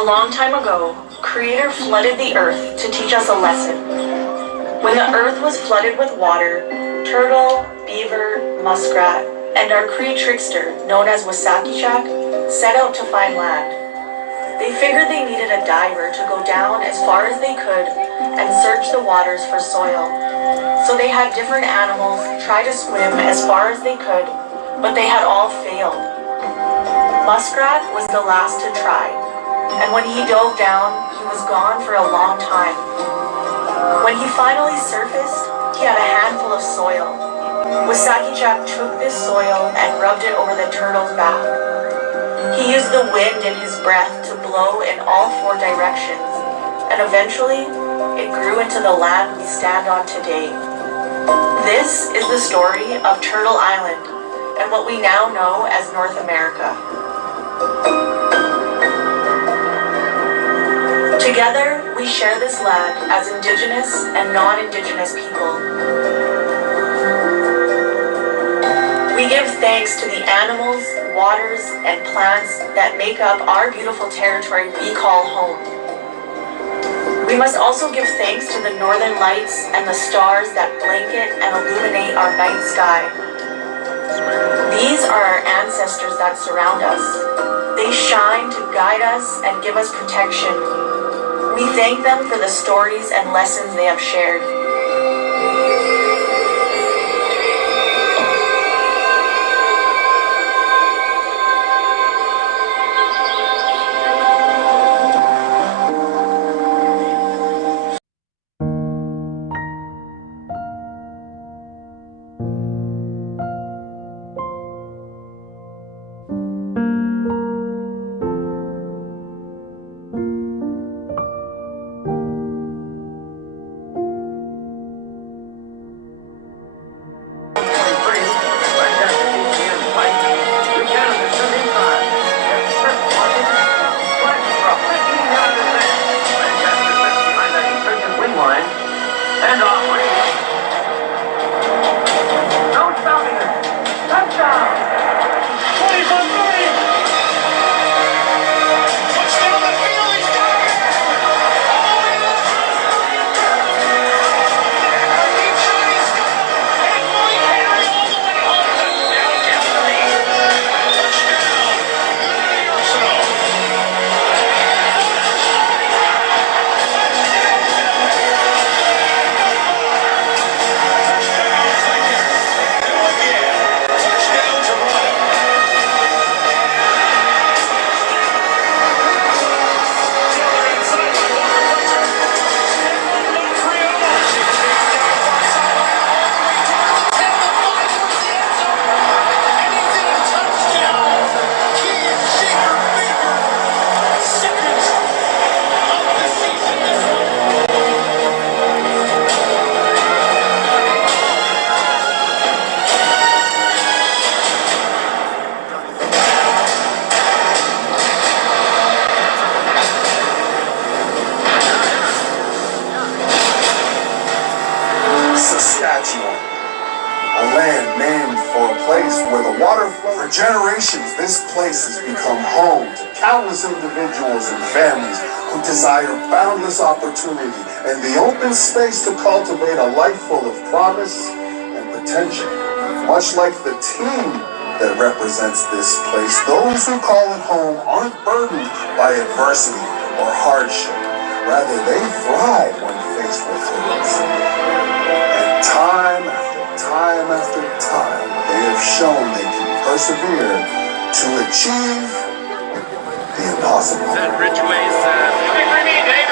A long time ago, Creator flooded the earth to teach us a lesson. When the earth was flooded with water, turtle, beaver, muskrat, and our Cree trickster, known as Wasakechak, set out to find land. They figured they needed a diver to go down as far as they could and search the waters for soil. So they had different animals try to swim as far as they could, but they had all failed. Muskrat was the last to try, and when he dove down, he was gone for a long time. When he finally surfaced, he had a handful of soil. Wasakechak took this soil and rubbed it over the turtle's back. He used the wind in his breath to blow in all 4 directions, and eventually, it grew into the land we stand on today. This is the story of Turtle Island, and what we now know as North America. Together, we share this land as Indigenous and non-Indigenous people. We give thanks to the animals, waters, and plants that make up our beautiful territory we call home. We must also give thanks to the northern lights and the stars that blanket and illuminate our night sky. These are our ancestors that surround us. They shine to guide us and give us protection. We thank them for the stories and lessons they have shared. And off we go. No stopping it. Touchdown. 20 for 30. Touchdown the field. He's got it. All the way to the deep shot. He's got it. And Mike Henry all the way home. Touchdown, Calgary. Touchdown. The Arsenal. A land named for a place where the water flows. For generations, this place has become home to countless individuals and families who desire boundless opportunity and the open space to cultivate a life full of promise and potential. Much like the team that represents this place, those who call it home aren't burdened by adversity or hardship. Rather, they thrive when faced with hurdles. And time after time, they have shown they can persevere to achieve the impossible. That Ridgeway's, big for me, David.